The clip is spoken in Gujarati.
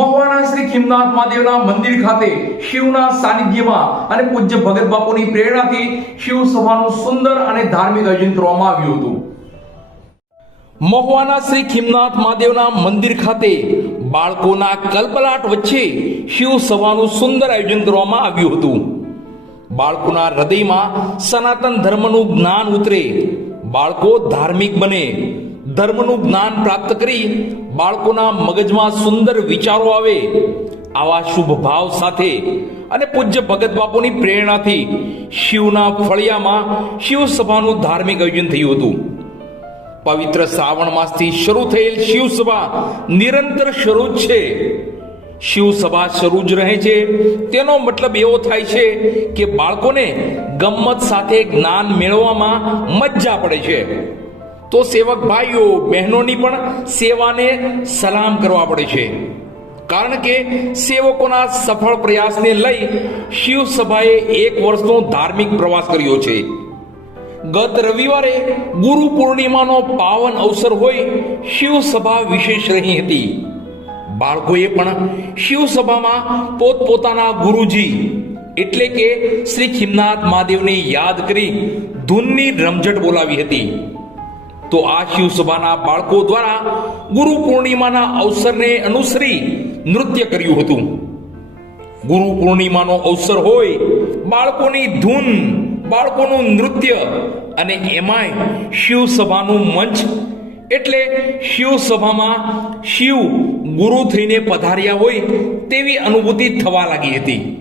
મહુવાના શ્રી ખીમનાથ મહાદેવના મંદિર ખાતે શિવના સાનિધ્યમાં અને પૂજ્ય ભગત બાપુની પ્રેરણાથી શિવ સભાનું સુંદર અને ધાર્મિક આયોજન કરવામાં આવ્યું હતું. મહુવાના શ્રી ખીમનાથ મહાદેવના મંદિર ખાતે બાળકોના કલ્પલાટ વચ્ચે શિવ સભાનું સુંદર આયોજન કરવામાં આવ્યું હતું. બાળકોના હૃદયમાં સનાતન ધર્મનું જ્ઞાન ઉતરે, બાળકો ધાર્મિક બને. ધર્મનું જ્ઞાન પ્રાપ્ત કરી બાળકોના મગજમાં સુંદર વિચારો આવે, આવા શુભ ભાવ સાથે અને પૂજ્ય ભગત બાપુની પ્રેરણાથી શિવના ફળિયામાં શિવસભાનું ધાર્મિક આયોજન થયું હતું. પવિત્ર શ્રાવણ માસથી શરૂ થયેલ શિવસભા નિરંતર શરૂ જ છે. શિવસભા શરૂ જ રહે છે. તેનો મતલબ એવો થાય છે કે બાળકોને ગમ્મત સાથે જ્ઞાન મેળવવામાં મજા પડે છે. તો સેવક ભાઈઓ, બહેનોની પણ સેવાને સલામ કરવા પડે છે. કારણ કે સેવકોના સફળ પ્રયાસને લઈ શિવ સભાએ એક વર્ષનો ધાર્મિક પ્રવાસ કર્યો છે. ગત રવિવારે ગુરુ પૂર્ણિમાનો પાવન અવસર હોય શિવસભા વિશેષ રહી હતી. બાળકોએ પણ શિવસભામાં પોતપોતાના ગુરુજી, એટલે કે શ્રી ખીમનાથ મહાદેવને યાદ કરી ધૂનની રમઝટ બોલાવી હતી. તો આ શિવ સભાના બાળકો દ્વારા ગુરુ પૂર્ણિમાના અવસરને અનુસરી નૃત્ય કર્યું હતું. ગુરુ પૂર્ણિમાનો અવસર હોય, બાળકોની ધૂન, બાળકોનું નૃત્ય અને એમાંય શિવ સભાનું મંચ એટલે શિવ સભામાં શિવ ગુરુ થઈને પધાર્યા હોય તેવી અનુભૂતિ થવા લાગી હતી.